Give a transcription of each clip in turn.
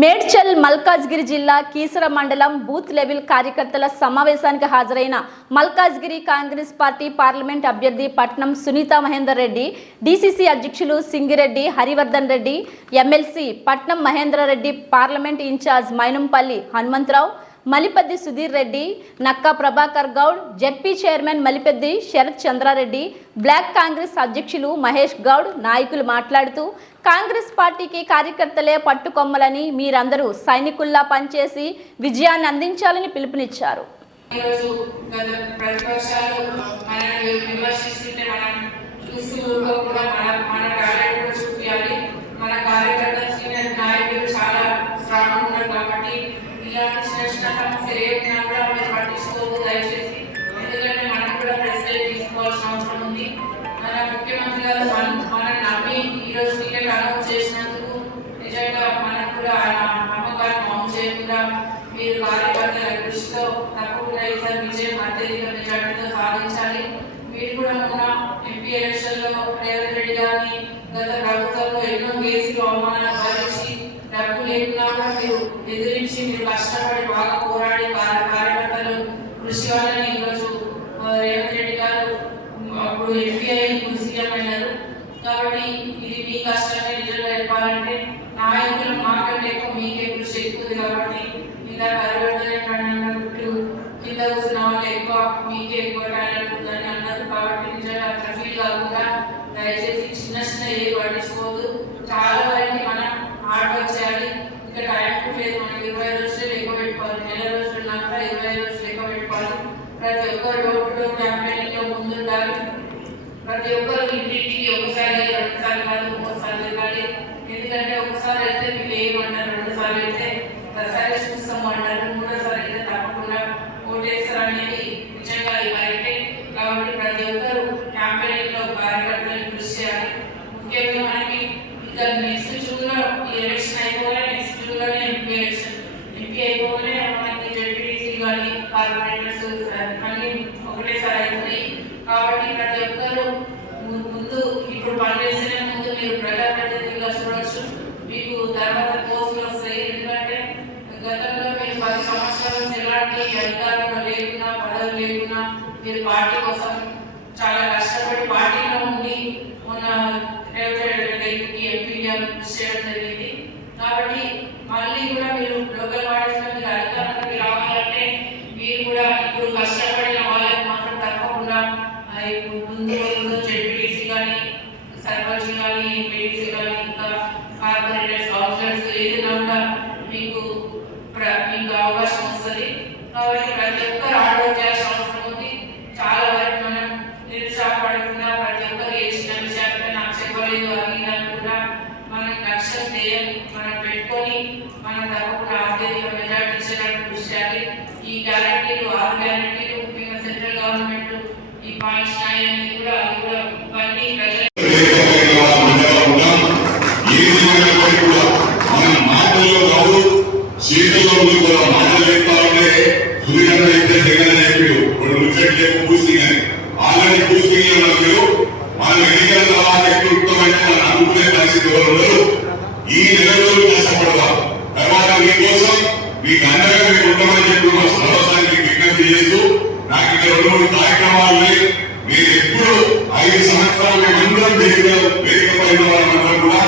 మేడ్చల్ మల్కాజ్గిరి జిల్లా కీసర మండలం booth level కార్యకర్తల సమావేశానికి హాజరైన మల్కాజ్గిరి కాంగ్రెస్ పార్టీ పార్లమెంట్ అభ్యర్థి పట్నం సునీత మహేందర్ రెడ్డి డీసీసీ అధ్యక్షులు Singireddy Harivardhan Reddy MLC Patnam Mahender Reddy parliament in charge Mynampally Hanumantharao Malipeddi Sudheer Reddy Nakka Prabhakar Goud ZP chairman Malipeddi Sarath Chandrareddy block Congress అధ్యక్షులు మహేష్ గౌడ్ నాయకులు మాట్లాడుతూ కాంగ్రెస్ పార్టీకి కార్యకర్తలే పట్టుకొమ్మలని మీరందరూ సైనికుల్లా పనిచేసి విజయాన్ని అందించాలని పిలుపునిచ్చారు. విమర్శిస్తుంటే మనం మన రేవంత్ రెడ్డి గారిని గత ప్రభుత్వంలో ఎన్నో కేసులు అవమానాలు భరించి డబ్బు లేకున్నా కూడా మీరు ఎదిరించి మీరు కష్టపడి బాగా పోరాడి కార్యకర్తలు కృషి వల్లనే ఈరోజు రేవంత్ రెడ్డి గారు అప్పుడు ఎంపీ అయి ఇప్పుడు సీఎం అయినారు కాబట్టి ఇది మీ కష్టమే నిజంగా చెప్పాలంటే నాయకులు మాకంటే ఎక్కువ మీకే కృషి ఎక్కువ కాబట్టి ఇలా పరివర్తన అన్నట్టు కింద కూర్చున్న వాళ్ళు ఎక్కువ మీకే ఎక్కువ టాలెంట్ ఉందని అన్నారు కాబట్టి నిజంగా అట్లా ఫీల్ కాకుండా దయచేసి చిన్న చిన్న ఏ పట్టించుకోవద్దు. చాలా వరకు మనం హార్డ్ వర్క్ చేయాలి ఇంకా టైం లేదు మనకి. ఇరవై రోజులు ఎక్కువ పెట్టుకోవాలి. నెల రోజులు నాక ఇరవై రోజులు ఎక్కువ పెట్టుకోవాలి. ప్రతి ఒక్కరు డోర్ టు డోర్ క్యాంపెయినింగ్లో ముందుండాలి. ప్రతి ఒక్కరు ఇంటింటికి ఒకసారి రెండు కాదు ఒకసారి వెళ్ళాలి ఎందుకంటే ఒకసారి అయితే మీరు ఏమంటారు? రెండు సార్లు అయితే ఒకసారి చూస్తాం అంటారు. మూడోసారి అయితే తప్పకుండా ఓటేస్తారు అనేది నిజంగా ఇవైతే కాబట్టి ప్రతి ఒక్కరు క్యాంపెయినింగ్లో కార్యకర్తలను కృషి చేయాలి. ముఖ్యంగా మనకి ఇంకా నెక్స్ట్ జూన్లో ఈ ఎలక్షన్ అయిపోగానే నెక్స్ట్ జూన్లోనే ఎంపీ ఎలక్షన్. ఎంపీ అయిపోగానే మనకి జడ్పీటీసీ కానీ కార్పొరేటర్స్ మళ్ళీ ఒకటేసారి అవుతాయి కాబట్టి ప్రతి ఒక్కరు ముందు ఇప్పుడు పనిచేసిన ముందు మీరు ప్రజాప్రతినిధిగా చూడొచ్చు. మీకు తర్వాత మీరు పార్టీ కోసం చాలా కష్టపడి పార్టీలో ఉండి మొన్న ఎంపీగా చేయడం జరిగింది. కాబట్టి మళ్ళీ కూడా మీరు లోకల్ బాడీస్ మీరు అధికారంలోకి రావాలంటే మీరు కూడా ఇప్పుడు కష్టపడిన వాళ్ళకి మాత్రం తప్పకుండా ఇప్పుడు ముందు ముందు జడ్పీటీసీ కానీ సర్పంచ్ కానీ ఎంపీటీసీ కానీ ఇంకా కార్పొరేటర్స్ కౌన్సిలర్స్ ఏదైనా కూడా మీకు ప్ర- మీకు అవకాశం వస్తుంది. కాబట్టి ప్రతి ఒక్క ఆర్డర్ చేయాల్సిన అవసరం ఉంది చాలా వరకు మనం నిరుత్సాహపడకుండా ప్రతి ఒక్కరు ఏ చిన్న విషయాన్ని నాకు చెప్పలేదు అది అని కూడా మనం లక్ష్యం ధ్యేయం మనం పెట్టుకొని మనం తప్పకుండా అత్యధిక మెజార్టీ ఇచ్చేటట్టు కృషి చేయాలి. ఈ గ్యారంటీలు ఆరు గ్యారంటీలు ముఖ్యంగా సెంట్రల్ గవర్నమెంట్ ఈ పాయింట్స్ నాయని కూడా అవి కూడా ఇవన్నీ ప్రజల చేతుల్లో ఉంది కూడా మాటలు చెప్పాలంటే సూర్యన అయితే జగన్ ఈ నెల రోజులు కష్టపడదాం తర్వాత మీకోసం మీకు అండగా మీరు ఉండమని చెప్పి మా సర్వసానికి విజ్ఞప్తి చేస్తూ నాకు ఇక్కడ రెండు మూడు కార్యక్రమాలు మీరు ఎప్పుడు ఐదు సంవత్సరాలు మేమందరం వేదిక వేదిక పైన వాళ్ళందరం కూడా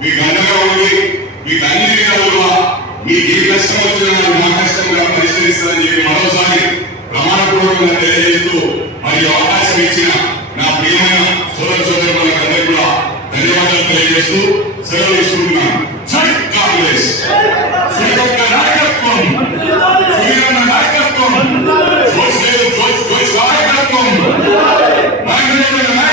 మీకు అండగా ఉండి మీకు అన్ని విధాలుగా మీకు ఏ కష్టం వచ్చినా నాకు నా కష్టం పరిష్కరిస్తానని చెప్పి మరోసారి ప్రమాణపూర్వకంగా తెలియజేస్తూ మరియు అవకాశం ఇచ్చిన నా ప్రియమైన సోదర తెలియజేస్తూ సెలవు ఇస్తున్నాను